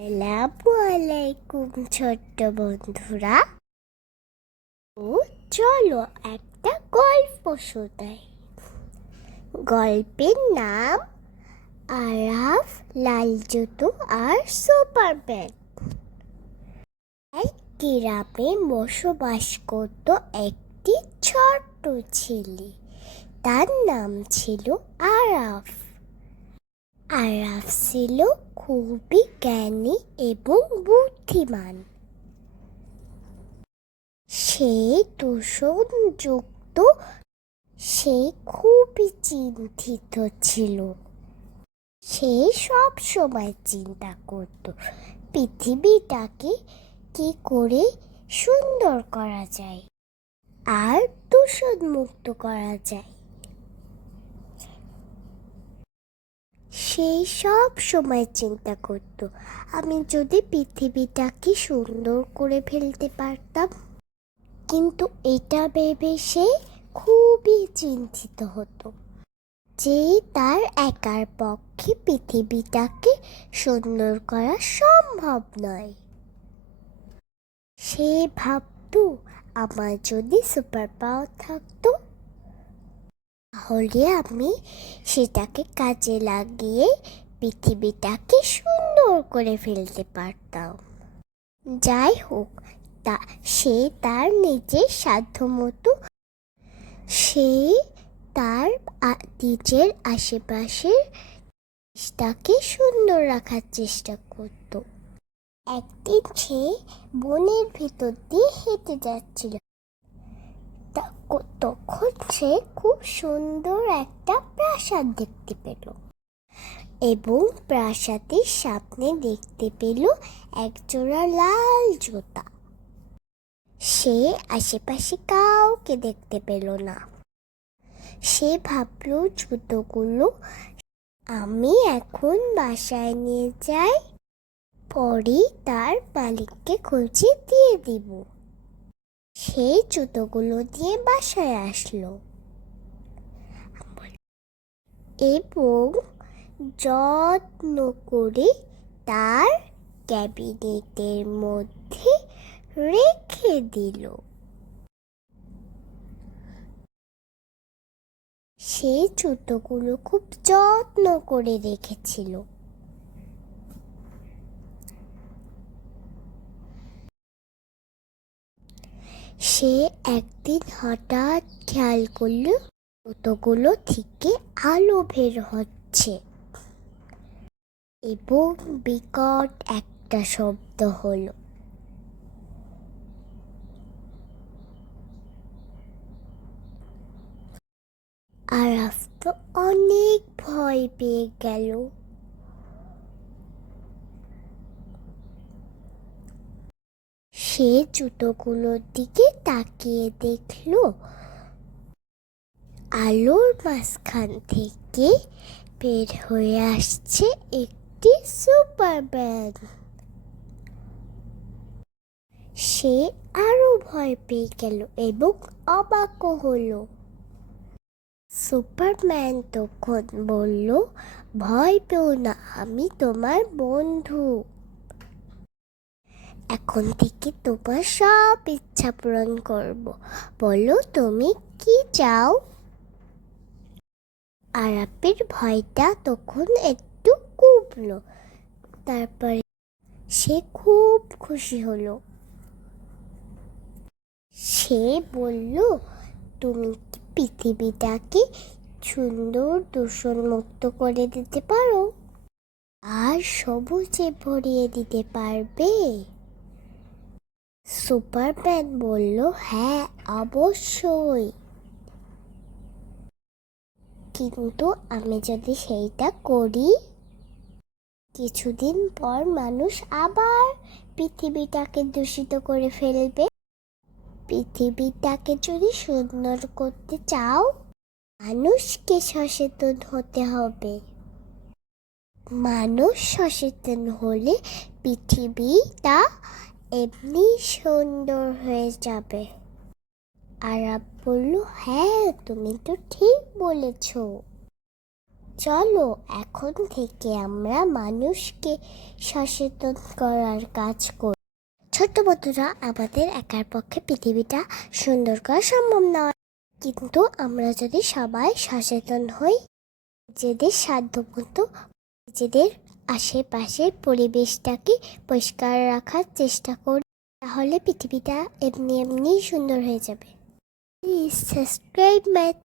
আসসালামু আলাইকুম ছোট্ট বন্ধুরা। ও চলো একটা গল্প শোনাই। গল্পের নাম আরাফ, লাল জুতো আর সুপারম্যান। এক গ্রামে বসবাস করত একটি ছোট্ট ছেলে। তার নাম ছিল আরাফ। আরাফ ছিল খুবই জ্ঞানী এবং বুদ্ধিমান। সে দূষণযুক্ত সে খুবই চিন্তিত ছিল। সে সব সময় চিন্তা করত পৃথিবীটাকে কি করে সুন্দর করা যায় আর দূষণমুক্ত করা যায়। সে সব সময় চিন্তা করত, আমি যদি পৃথিবীটাকে সুন্দর করে ফেলতে পারতাম। কিন্তু এটা ভেবে সে খুবই চিন্তিত হতো যে তার একার পক্ষে পৃথিবীটাকে সুন্দর করা সম্ভব নয়। সে ভাবত, আমার যদি সুপার পাওয়ার থাকতো তাহলে আমি সেটাকে কাজে লাগিয়ে পৃথিবীটাকে সুন্দর করে ফেলতে পারতাম। যাই হোক, সে তার নিজের সাধ্যমতো সে তার নিজের আশেপাশের দেশটাকে সুন্দর রাখার চেষ্টা করত। একদিন সে বনের ভিতর দিয়ে হেঁটে যাচ্ছিল। তখন সে খুব সুন্দর একটা প্রাসাদ দেখতে পেল এবং প্রাসাদের সামনে দেখতে পেল একজোড়া লাল জুতা। সে আশেপাশে কাউকে দেখতে পেল না। সে ভাবল, জুতোগুলো আমি এখন বাসায় নিয়ে যাই, পরে তার মালিককে খুঁজে দিয়ে দিব। সে জুতোগুলো দিয়ে বাসায় আসলো এবং যত্ন করে তার ক্যাবিনেটের মধ্যে রেখে দিল। সে জুতোগুলো খুব যত্ন করে রেখেছিল। সে একদিন হঠাৎ খেয়াল করলো জুতোগুলো থেকে আলো বের হচ্ছে এবং বিকট একটা শব্দ হলো। আরাফ তো অনেক ভয় পেয়ে গেল। সে জুতোগুলোর দিকে তাকিয়ে দেখল আলোর মাঝখান থেকে বের হয়ে আসছে একটি সুপারম্যান। সে আরো ভয় পেয়ে গেল এবং অবাকও হলো। সুপারম্যান তখন বলল, ভয় পেও না, আমি তোমার বন্ধু। এখন থেকে তোমার সব ইচ্ছা পূরণ করব। বলো তুমি কি চাও? আরাফের ভয়টা তখন একটু কমলো। তারপরে সে খুব খুশি হলো। সে বলল, তুমি কি পৃথিবীটাকে সুন্দর দূষণমুক্ত করে দিতে পারো আর সবুজে ভরিয়ে দিতে পারবে? সুপারম্যান বলল, হ্যাঁ অবশ্যই, কিন্তু আমি যদি সেইটা করি কিছুদিন পর মানুষ আবার পৃথিবীটাকে দূষিত করে ফেলবে। পৃথিবীটাকে যদি সুন্দর করতে চাও মানুষকে সচেতন হতে হবে। মানুষ সচেতন হলে পৃথিবীটা এমনি সুন্দর হয়ে যাবে। আরাফ বলল, হ্যাঁ তুমি তো ঠিক বলেছ, চলো এখন থেকে আমরা মানুষকে সচেতন করার কাজ করি। ছোট্ট বন্ধুরা, আমাদের একার পক্ষে পৃথিবীটা সুন্দর করা সম্ভব নয়, কিন্তু আমরা যদি সবাই সচেতন হই, নিজেদের সাধ্যমতো নিজেদের আশেপাশের পরিবেশটাকে পরিষ্কার রাখার চেষ্টা করি, তাহলে পৃথিবীটা এমনি এমনি সুন্দর হয়ে যাবে। Please subscribe my